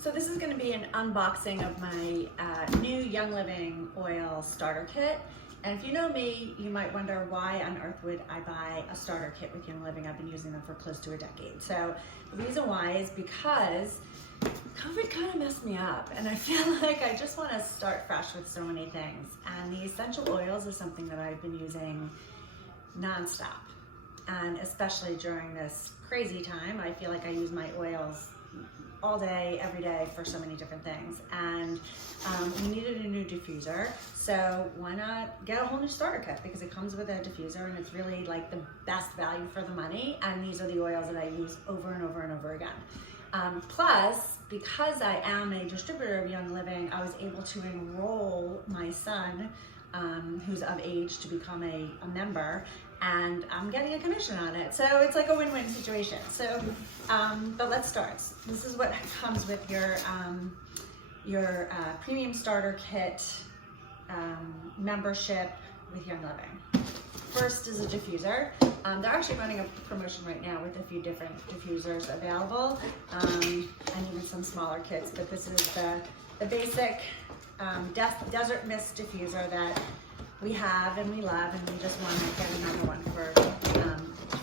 So this is going to be an unboxing of my new Young Living oil starter kit. And if you know me, you might wonder why on earth would I buy a starter kit with Young Living? I've been using them for close to a decade. So the reason why is because COVID kind of messed me up, and I feel like I just want to start fresh with so many things. And the essential oils is something that I've been using nonstop. And especially during this crazy time, I feel like I use my oils all day, every day for so many different things. And we needed a new diffuser, so why not get a whole new starter kit, because it comes with a diffuser and it's really like the best value for the money. And these are the oils that I use over and over and over again. Plus, because I am a distributor of Young Living, I was able to enroll my son, who's of age, to become a member, and I'm getting a commission on it. So it's like a win-win situation. So, but let's start. This is what comes with your premium starter kit membership with Young Living. First is a diffuser. They're actually running a promotion right now with a few different diffusers available, and even some smaller kits, but this is the basic desert mist diffuser that we have and we love, and we just want to get another one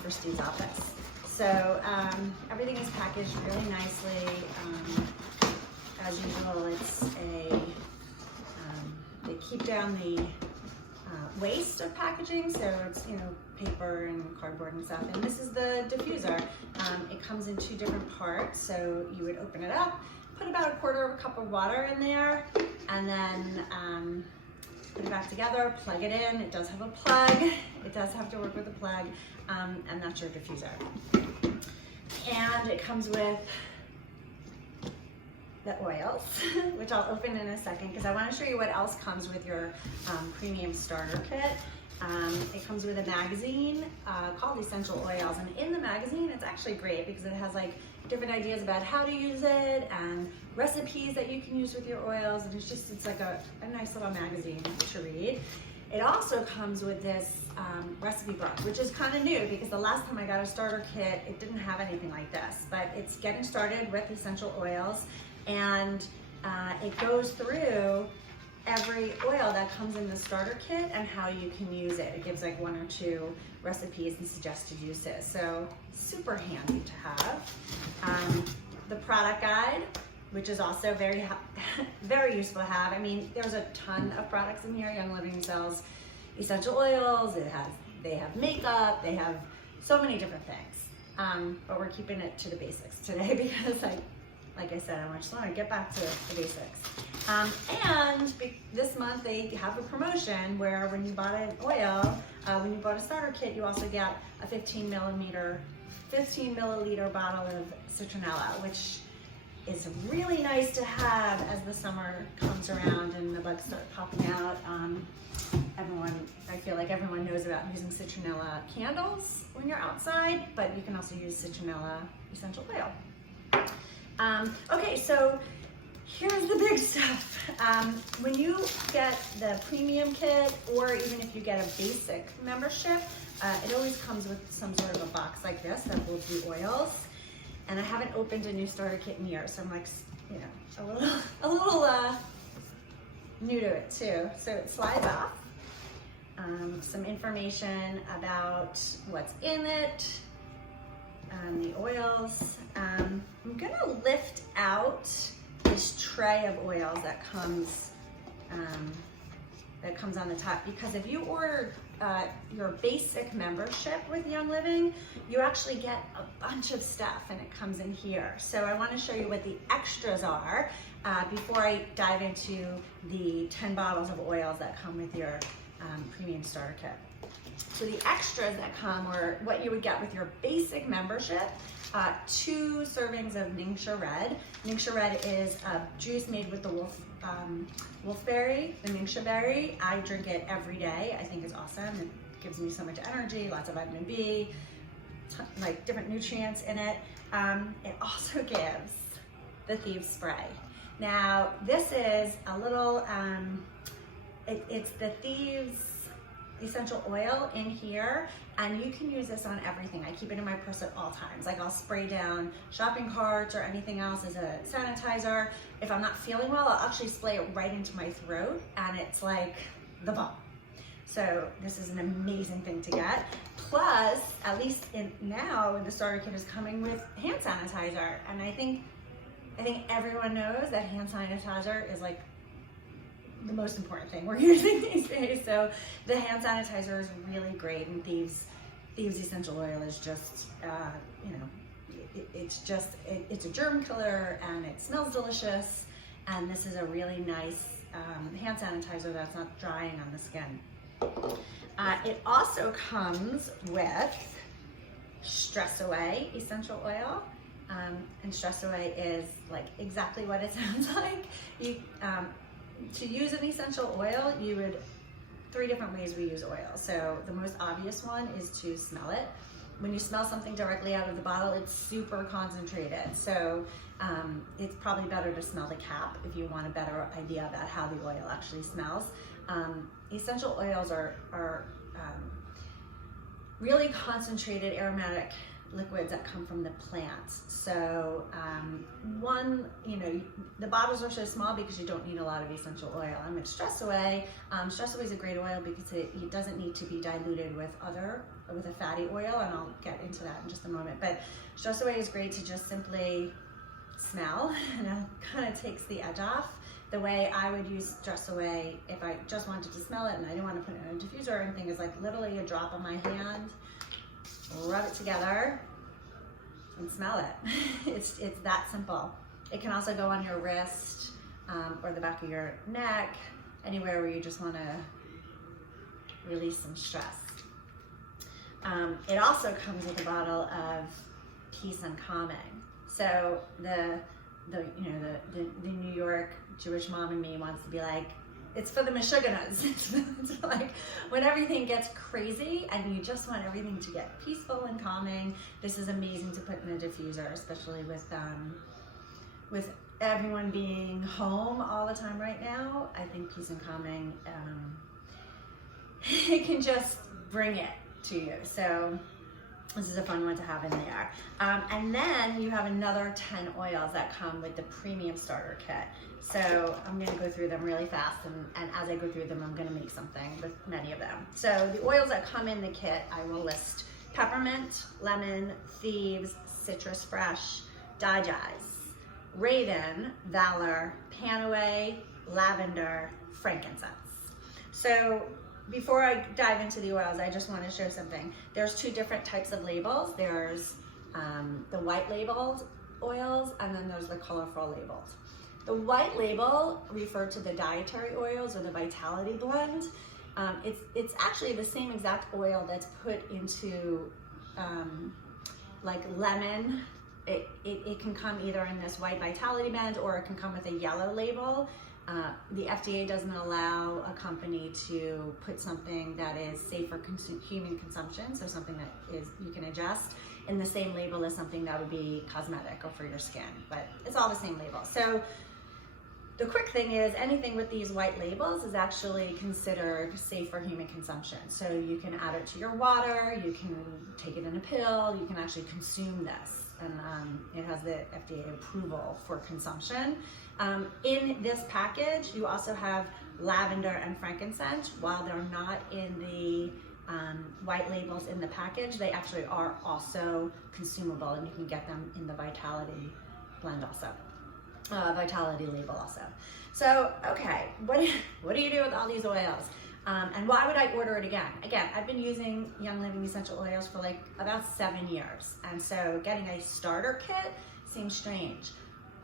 for Steve's office. So everything is packaged really nicely. As usual, it's they keep down the waste of packaging, so it's, you know, paper and cardboard and stuff. And this is the diffuser. It comes in two different parts, so you would open it up, put about a quarter of a cup of water in there, and then put it back together, plug it in. It does have a plug. It does have to work with a plug, and that's your diffuser. And it comes with the oils, which I'll open in a second because I want to show you what else comes with your premium starter kit. It comes with a magazine called Essential Oils, and in the magazine it's actually great because it has like different ideas about how to use it and recipes that you can use with your oils, and it's like a nice little magazine to read. It also comes with this recipe book, which is kind of new because the last time I got a starter kit, it didn't have anything like this, but it's getting started with essential oils, and it goes through every oil that comes in the starter kit and how you can use it. It gives like one or two recipes and suggested uses, so super handy to have. The product guide, which is also very useful to have. I mean, there's a ton of products in here. Young Living sells essential oils. They have makeup. They have so many different things. But we're keeping it to the basics today because like I said, I just want to get back to the basics. And this month they have a promotion where when you bought an oil, when you bought a starter kit, you also get a 15 milliliter bottle of citronella, which is really nice to have as the summer comes around and the bugs start popping out. I feel like everyone knows about using citronella candles when you're outside, but you can also use citronella essential oil. Okay, so here's the big stuff. When you get the premium kit, or even if you get a basic membership, it always comes with some sort of a box like this that holds the oils. And I haven't opened a new starter kit in years, so I'm like, you know, a little new to it too. So it slides off. Some information about what's in it, the oils. I'm gonna lift out this tray of oils that comes on the top, because if you order your basic membership with Young Living, you actually get a bunch of stuff and it comes in here. So I want to show you what the extras are before I dive into the 10 bottles of oils that come with your premium starter kit. So the extras that come, or what you would get with your basic membership, 2 servings of Ningxia Red. Ningxia Red is a juice made with the wolfberry, the Ningxia berry. I drink it every day. I think it's awesome. It gives me so much energy, lots of vitamin B, like different nutrients in it. It also gives the Thieves spray. Now this is a little, it's the Thieves essential oil in here, and you can use this on everything. I keep it in my purse at all times. Like I'll spray down shopping carts or anything else as a sanitizer. If I'm not feeling well, I'll actually spray it right into my throat, and it's like the bomb. So this is an amazing thing to get. Plus, at least now the starter kit is coming with hand sanitizer, and I think everyone knows that hand sanitizer is like the most important thing we're using these days. So the hand sanitizer is really great, and Thieves essential oil is just, you know, it's a germ killer, and it smells delicious. And this is a really nice hand sanitizer that's not drying on the skin. It also comes with Stress Away essential oil. And Stress Away is like exactly what it sounds like. To use an essential oil, you would, 3 different ways we use oil. So the most obvious one is to smell it. When you smell something directly out of the bottle, it's super concentrated. So it's probably better to smell the cap if you want a better idea about how the oil actually smells. Essential oils are really concentrated aromatic liquids that come from the plants. So you know, the bottles are so small because you don't need a lot of essential oil. And with Stress Away is a great oil because it doesn't need to be diluted with a fatty oil, and I'll get into that in just a moment. But Stress Away is great to just simply smell, and it kind of takes the edge off. The way I would use Stress Away if I just wanted to smell it and I didn't want to put it in a diffuser or anything is like literally a drop on my hand, rub it together, and smell it. It's that simple. It can also go on your wrist or the back of your neck, anywhere where you just want to release some stress. It also comes with a bottle of Peace and Calming. So the New York Jewish mom in me wants to be like, it's for the Meshuggahs. It's like when everything gets crazy and you just want everything to get peaceful and calming, this is amazing to put in a diffuser, especially with everyone being home all the time right now. I think Peace and Calming, it can just bring it to you. So this is a fun one to have in there. And then you have another 10 oils that come with the premium starter kit. So I'm gonna go through them really fast, and as I go through them, I'm gonna make something with many of them. So the oils that come in the kit, I will list: Peppermint, Lemon, Thieves, Citrus Fresh, DiGize, Raven, Valor, PanAway, Lavender, Frankincense. So before I dive into the oils, I just want to show something. There's 2 different types of labels. There's the white labeled oils, and then there's the colorful labeled. The white label refer to the dietary oils or the Vitality blend. It's actually the same exact oil that's put into like lemon. It can come either in this white Vitality blend, or it can come with a yellow label. The FDA doesn't allow a company to put something that is safe for human consumption, so something that you can ingest, in the same label as something that would be cosmetic or for your skin, but it's all the same label. So the quick thing is, anything with these white labels is actually considered safe for human consumption. So you can add it to your water, you can take it in a pill, you can actually consume this. And it has the FDA approval for consumption. In this package, you also have lavender and frankincense. While they're not in the white labels in the package, they actually are also consumable, and you can get them in the Vitality blend also. Vitality label also. So, okay, what do you do with all these oils? And why would I order it again? Again, I've been using Young Living essential oils for like about 7 years. And so getting a starter kit seems strange,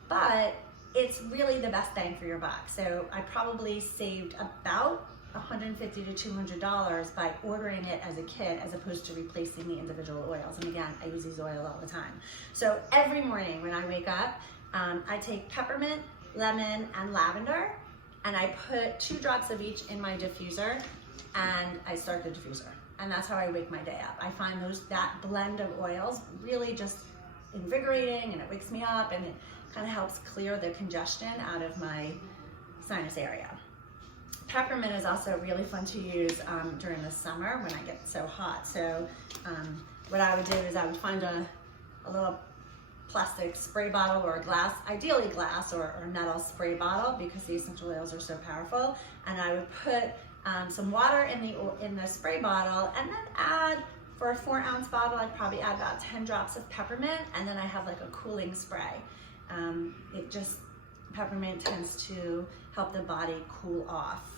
but it's really the best bang for your buck. So I probably saved about $150 to $200 by ordering it as a kit, as opposed to replacing the individual oils. And again, I use these oils all the time. So every morning when I wake up, I take peppermint, lemon, and lavender, and I put 2 drops of each in my diffuser, and I start the diffuser. And that's how I wake my day up. I find that blend of oils really just invigorating, and it wakes me up, and it kind of helps clear the congestion out of my sinus area. Peppermint is also really fun to use during the summer when I get so hot. So what I would do is I would find a little plastic spray bottle or a glass, ideally glass or metal spray bottle, because the essential oils are so powerful. And I would put some water in the spray bottle, and then add, for a 4-ounce bottle, I'd probably add about 10 drops of peppermint, and then I have like a cooling spray. Peppermint tends to help the body cool off.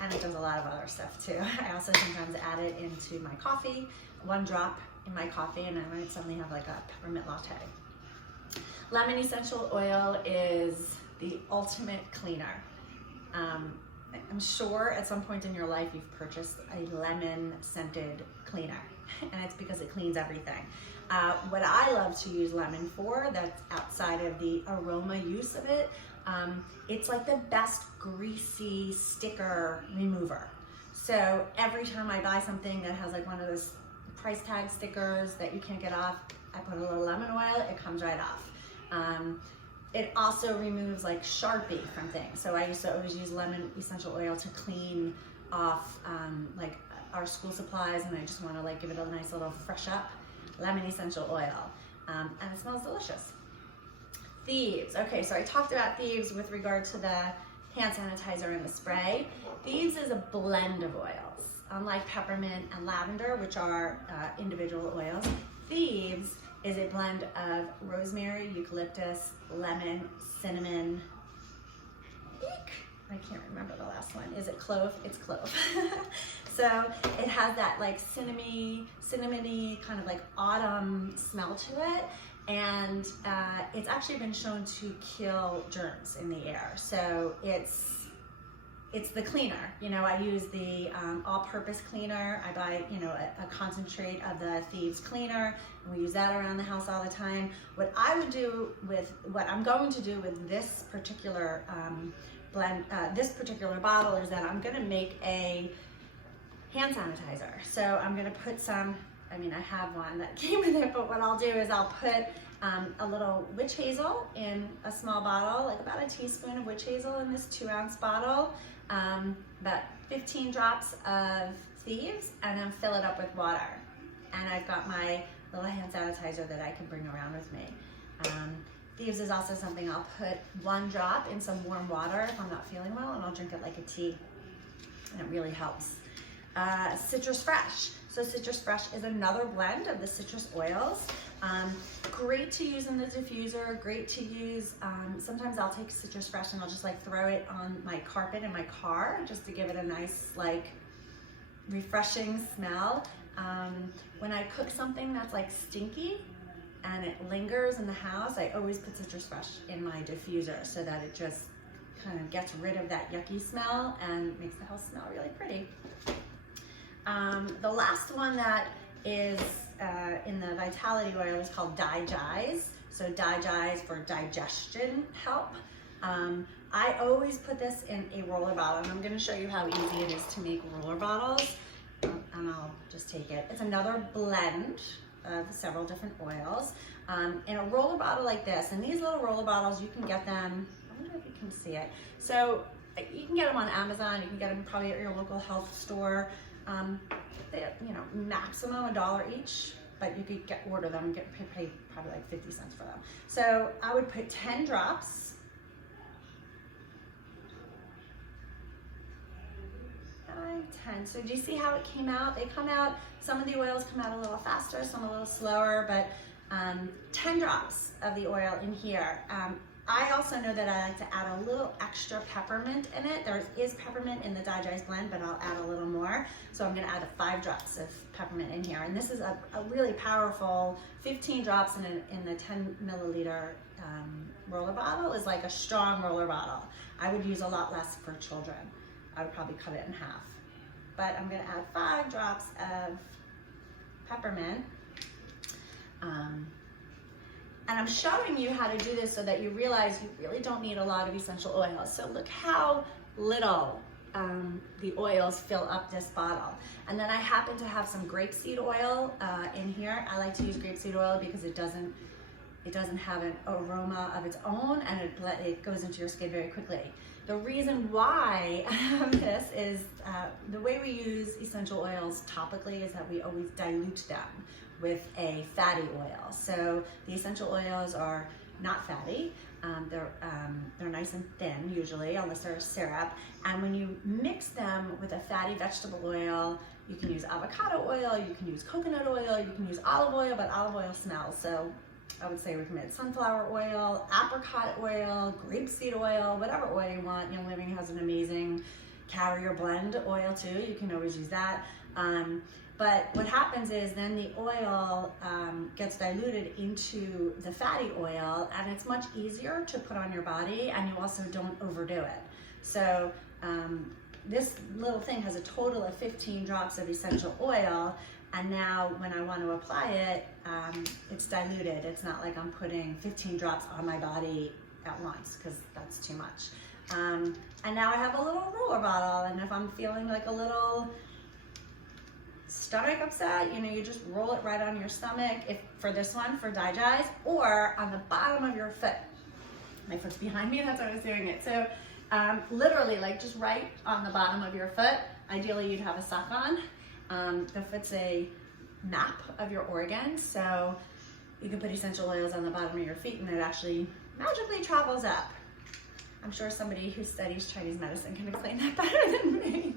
And it does a lot of other stuff too. I also sometimes add it into my coffee, 1 drop in my coffee, and I might suddenly have like a peppermint latte. Lemon essential oil is the ultimate cleaner. I'm sure at some point in your life you've purchased a lemon scented cleaner, and it's because it cleans everything. What I love to use lemon for, that's outside of the aroma use of it, it's like the best greasy sticker remover. So every time I buy something that has like one of those price tag stickers that you can't get off, I put a little lemon oil, it comes right off. It also removes like Sharpie from things. So I used to always use lemon essential oil to clean off like our school supplies, and I just want to like give it a nice little fresh up. Lemon essential oil, and it smells delicious. Thieves. Okay, so I talked about Thieves with regard to the hand sanitizer and the spray. Thieves is a blend of oils. Unlike Peppermint and Lavender, which are individual oils, Thieves is a blend of rosemary, eucalyptus, lemon, cinnamon. I can't remember the last one. Is it clove? It's clove. So it has that like cinnamony kind of like autumn smell to it. And it's actually been shown to kill germs in the air. So it's the cleaner. You know, I use the all-purpose cleaner. I buy, you know, a concentrate of the Thieves cleaner, and we use that around the house all the time. What I'm going to do with this particular this particular bottle is that I'm gonna make a hand sanitizer. So I'm gonna put some, I have one that came with it, but what I'll do is I'll put a little witch hazel in a small bottle, like about a teaspoon of witch hazel in this 2-ounce bottle, about 15 drops of Thieves, and then fill it up with water. And I've got my little hand sanitizer that I can bring around with me. Thieves is also something I'll put 1 drop in some warm water if I'm not feeling well, and I'll drink it like a tea, and it really helps. Citrus Fresh. So Citrus Fresh is another blend of the citrus oils. Great to use in the diffuser, great to use, sometimes I'll take Citrus Fresh and I'll just like throw it on my carpet in my car just to give it a nice like refreshing smell. When I cook something that's like stinky and it lingers in the house, I always put Citrus Fresh in my diffuser so that it just kind of gets rid of that yucky smell and makes the house smell really pretty. The last one that is in the vitality oil is called DiGize. So DiGize for digestion help. I always put this in a roller bottle, and I'm going to show you how easy it is to make roller bottles. And I'll just take it. It's another blend of several different oils in a roller bottle like this. And these little roller bottles, you can get them, I wonder if you can see it. So you can get them on Amazon, you can get them probably at your local health store. They're, you know, maximum $1 each, but you could order them and pay probably like 50 cents for them. So I would put 10 drops. 10. So do you see how it came out? They come out, some of the oils come out a little faster, some a little slower, but 10 drops of the oil in here. I also know that I like to add a little extra peppermint in it. There is peppermint in the DiGize blend, but I'll add a little more. So I'm gonna add 5 drops of peppermint in here. And this is a really powerful 15 drops in the 10 milliliter roller bottle is like a strong roller bottle. I would use a lot less for children. I would probably cut it in half. But I'm gonna add 5 drops of peppermint. And I'm showing you how to do this so that you realize you really don't need a lot of essential oils. So look how little the oils fill up this bottle. And then I happen to have some grapeseed oil in here. I like to use grapeseed oil because it doesn't have an aroma of its own, and it goes into your skin very quickly. The reason why I have this is the way we use essential oils topically is that we always dilute them with a fatty oil. So the essential oils are not fatty. They're nice and thin usually, unless they're a syrup. And when you mix them with a fatty vegetable oil, you can use avocado oil, you can use coconut oil, you can use olive oil, but olive oil smells. So I would say recommend sunflower oil, apricot oil, grapeseed oil, whatever oil you want. Young Living has an amazing carrier blend oil too. You can always use that. But what happens is then the oil gets diluted into the fatty oil, and it's much easier to put on your body, and you also don't overdo it. So this little thing has a total of 15 drops of essential oil, and now when I want to apply it, it's diluted. It's not like I'm putting 15 drops on my body at once, because that's too much. And now I have a little roller bottle, and if I'm feeling like a little stomach upset, you know, you just roll it right on your stomach, if for this one, for DiGize, or on the bottom of your foot. My foot's behind me, that's why I was doing it. So literally, like just right on the bottom of your foot. Ideally, you'd have a sock on. The foot's a map of your organs, so you can put essential oils on the bottom of your feet and it actually magically travels up. I'm sure somebody who studies Chinese medicine can explain that better than me.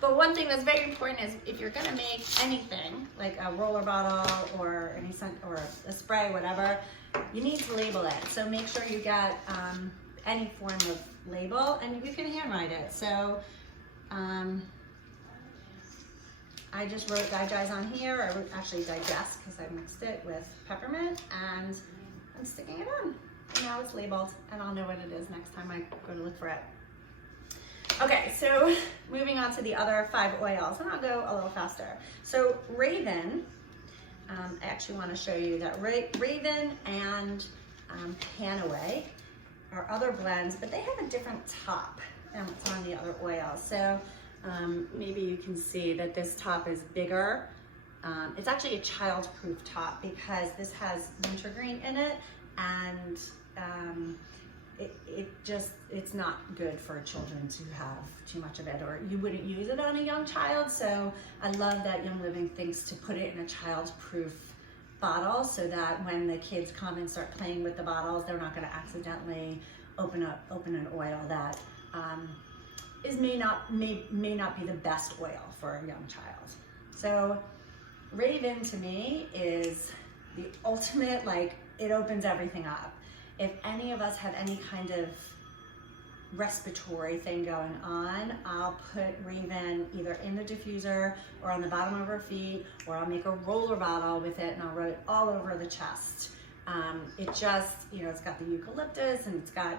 But one thing that's very important is if you're gonna make anything, like a roller bottle or any scent or a spray, whatever, you need to label it. So make sure you get any form of label, and you can handwrite it. So I just wrote DiGize on here. I wrote actually DiGize because I mixed it with peppermint, and I'm sticking it on. And now it's labeled, and I'll know what it is next time I go to look for it. Okay, so moving on to the other 5 oils, and I'll go a little faster. So Raven, I actually want to show you that Raven and PanAway are other blends, but they have a different top than what's on the other oils. So maybe you can see that this top is bigger. It's actually a child-proof top because this has wintergreen in it, and it's not good for children to have too much of it, or you wouldn't use it on a young child. So I love that Young Living thinks to put it in a child-proof bottle so that when the kids come and start playing with the bottles, they're not going to accidentally open an oil that may not be the best oil for a young child. So Raven to me is the ultimate, like, it opens everything up. If any of us have any kind of respiratory thing going on, I'll put Raven either in the diffuser or on the bottom of her feet, or I'll make a roller bottle with it and I'll rub it all over the chest. It just, you know, it's got the eucalyptus and it's got,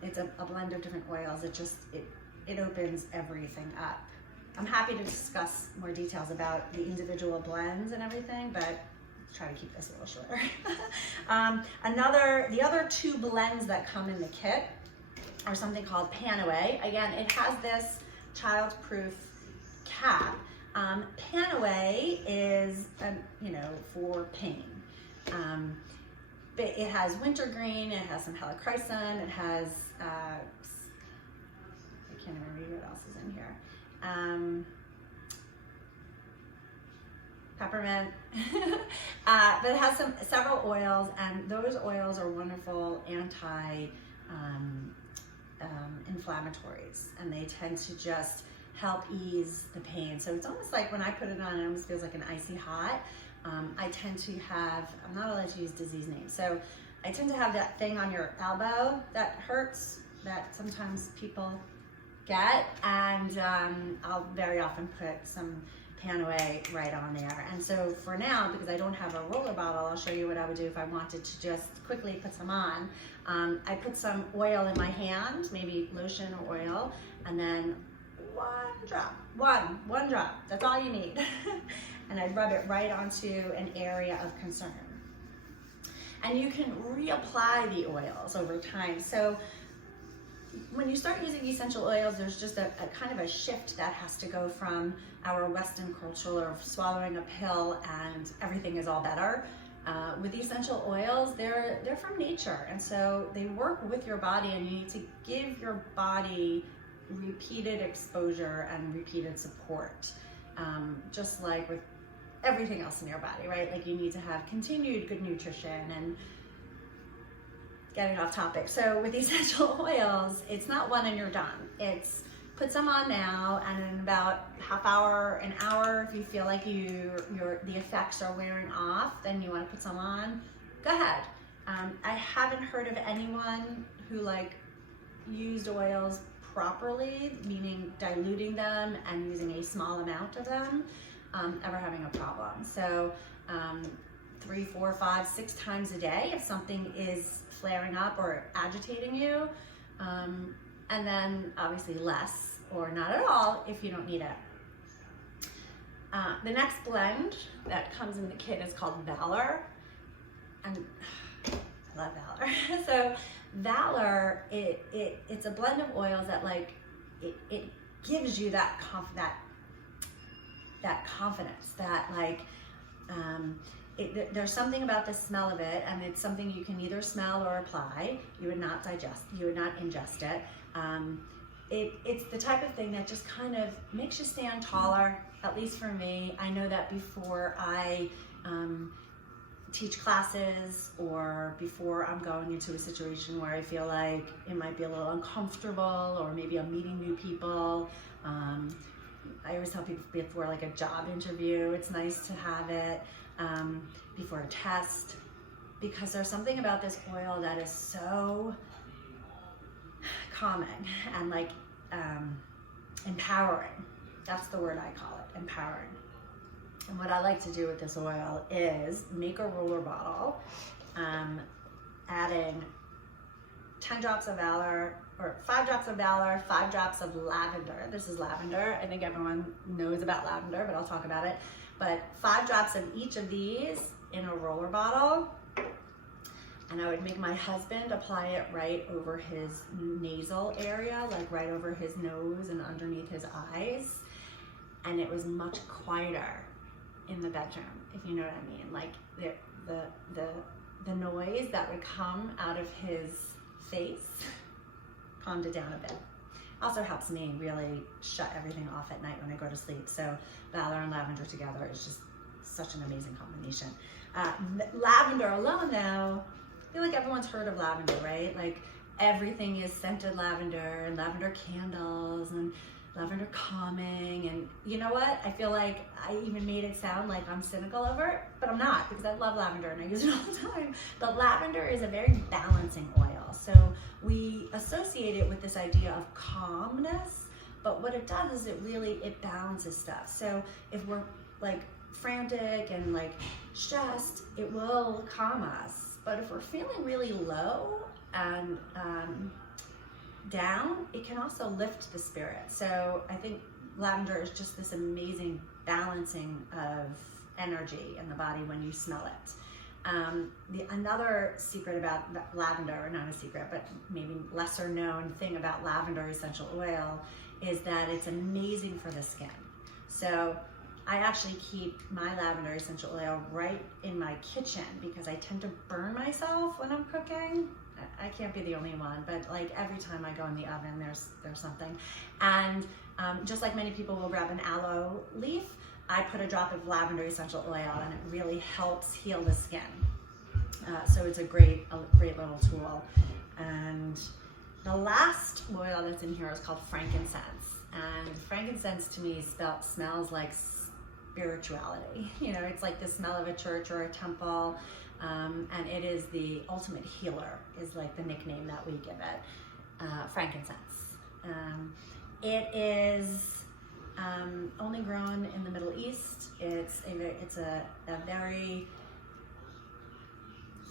it's a blend of different oils. It opens everything up. I'm happy to discuss more details about the individual blends and everything, but try to keep this a little shorter. The other 2 blends that come in the kit are something called PanAway. Again, it has this child-proof cap. PanAway is, you know, for pain. But it has wintergreen, it has some helichrysum, it has, I can't even read what else is in here. Peppermint, but it has several oils, and those oils are wonderful anti-inflammatories, and they tend to just help ease the pain. So it's almost like when I put it on, it almost feels like an icy hot. I tend to have, I'm not allowed to use disease names, so I tend to have that thing on your elbow that hurts, that sometimes people get, and I'll very often put some PanAway right on there. And so for now, because I don't have a roller bottle, I'll show you what I would do if I wanted to just quickly put some on. I put some oil in my hand, maybe lotion or oil, and then one drop, that's all you need. And I rub it right onto an area of concern. And you can reapply the oils over time. So when you start using essential oils, there's just a kind of a shift that has to go from our Western culture of swallowing a pill and everything is all better, With the essential oils, they're from nature, and so they work with your body, and you need to give your body repeated exposure and repeated support, just like with everything else in your body, right? Like you need to have continued good nutrition. And getting off topic, so with the essential oils, it's not one and you're done. It's put some on now, and in about half hour, an hour, if you feel like the effects are wearing off, then you want to put some on, go ahead. I haven't heard of anyone who like used oils properly, meaning diluting them and using a small amount of them, ever having a problem. So 3, 4, 5, 6 times a day if something is flaring up or agitating you. And then obviously less or not at all if you don't need it. The next blend that comes in the kit is called Valor. And I love Valor. So Valor, it's a blend of oils that like, it gives you that confidence, that like, there's something about the smell of it, and it's something you can either smell or apply. You would not ingest it. It's the type of thing that just kind of makes you stand taller, at least for me. I know that before I teach classes, or before I'm going into a situation where I feel like it might be a little uncomfortable, or maybe I'm meeting new people. I always tell people before like a job interview, it's nice to have it. Before a test, because there's something about this oil that is so calming and like empowering. That's the word I call it, empowering. And what I like to do with this oil is make a roller bottle, adding 10 drops of Valor, or 5 drops of Valor, 5 drops of lavender. This is lavender. I think everyone knows about lavender, but I'll talk about it. But 5 drops of each of these in a roller bottle. And I would make my husband apply it right over his nasal area, like right over his nose and underneath his eyes. And it was much quieter in the bedroom, if you know what I mean. Like the noise that would come out of his face calmed it down a bit. Also helps me really shut everything off at night when I go to sleep. So Valor and lavender together is just such an amazing combination. Lavender alone though, I feel like everyone's heard of lavender, right? Like everything is scented lavender, and lavender candles, and lavender calming. And you know what? I feel like I even made it sound like I'm cynical over it, but I'm not, because I love lavender and I use it all the time. But lavender is a very balancing oil. So we associate it with this idea of calmness, but what it does is it balances stuff. So if we're like frantic and like stressed, it will calm us. But if we're feeling really low and down, it can also lift the spirit. So I think lavender is just this amazing balancing of energy in the body when you smell it. Another secret about lavender, or not a secret, but maybe lesser known thing about lavender essential oil is that it's amazing for the skin. So I actually keep my lavender essential oil right in my kitchen because I tend to burn myself when I'm cooking. I can't be the only one, but like every time I go in the oven, there's something. And just like many people will grab an aloe leaf, I put a drop of lavender essential oil, and it really helps heal the skin. So it's a great little tool. And the last oil that's in here is called frankincense. And frankincense to me smells like spirituality. You know, it's like the smell of a church or a temple. And it is the ultimate healer, is like the nickname that we give it, frankincense. It is only grown in the Middle East. It's a very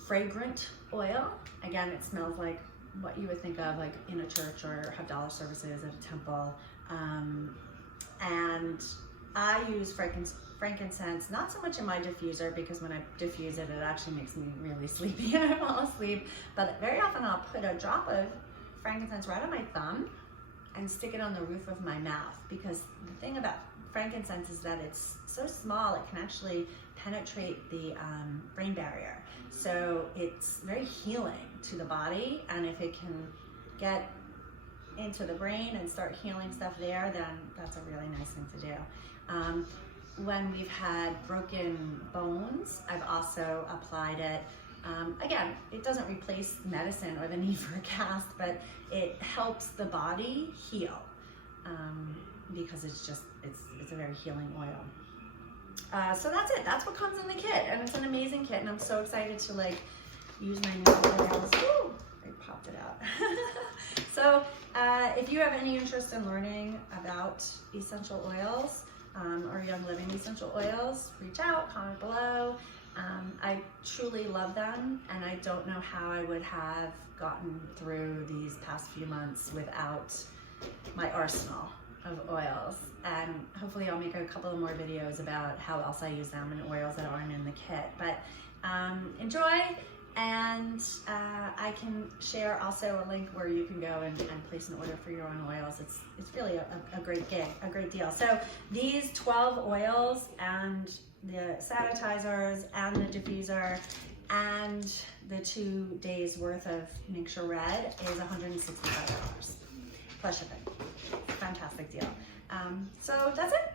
fragrant oil. Again, it smells like what you would think of like in a church or Havdalah services at a temple. And I use frankincense, not so much in my diffuser, because when I diffuse it, it actually makes me really sleepy and I fall asleep. But very often I'll put a drop of frankincense right on my thumb and stick it on the roof of my mouth, because the thing about frankincense is that it's so small, it can actually penetrate the brain barrier. So it's very healing to the body, and if it can get into the brain and start healing stuff there, then that's a really nice thing to do. When we've had broken bones, I've also applied it. Again, it doesn't replace medicine or the need for a cast, but it helps the body heal because it's a very healing oil. So that's it. That's what comes in the kit, and it's an amazing kit, and I'm so excited to like use my new oils. Woo! I popped it out. So if you have any interest in learning about essential oils or Young Living essential oils, reach out, comment below. I truly love them, and I don't know how I would have gotten through these past few months without my arsenal of oils. And hopefully I'll make a couple of more videos about how else I use them and oils that aren't in the kit. But enjoy, and I can share also a link where you can go and place an order for your own oils. It's really a great gig, a great deal. So these 12 oils and the sanitizers and the diffuser and the 2 days worth of Mixture Red is $165 plus shipping. Fantastic deal. So that's it.